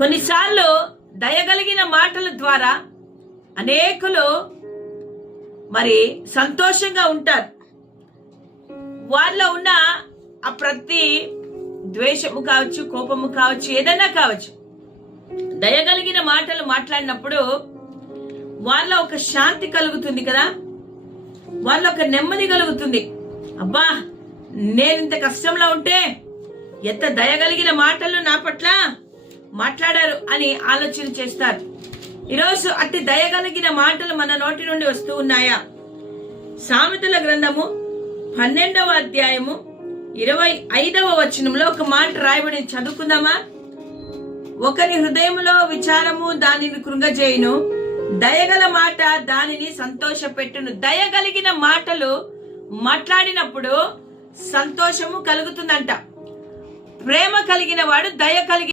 కొన్నిసార్లు దయగలిగిన మాటల ద్వారా అనేకులు మరి సంతోషంగా ఉంటారు. వాళ్ళలో ఉన్న ఆ ప్రతి ద్వేషము కావచ్చు, కోపము కావచ్చు, ఏదైనా కావచ్చు, దయగలిగిన మాటలు మాట్లాడినప్పుడు వాళ్ళ ఒక శాంతి కలుగుతుంది కదా, వాళ్ళ ఒక నెమ్మది కలుగుతుంది. అబ్బా, నేనింత కష్టంలో ఉంటే ఎంత దయగలిగిన మాటలు నా పట్ల మాట్లాడారు అని ఆలోచన చేస్తారు. ఈరోజు అట్టి దయగలిగిన మాటలు మన నోటి నుండి వస్తూ ఉన్నాయా? సామెతల గ్రంథము 12వ అధ్యాయము 25వ వచనంలో ఒక మాట రాయబడి చదువుకుందామా? ఒకరి హృదయములో విచారము దానిని కృంగజేయును, దయగల మాట దానిని సంతోషపెట్టును. దయగలిగిన మాటలు మాట్లాడినప్పుడు సంతోషము కలుగుతుందంట. ప్రేమ కలిగిన వాడు దయ కలిగి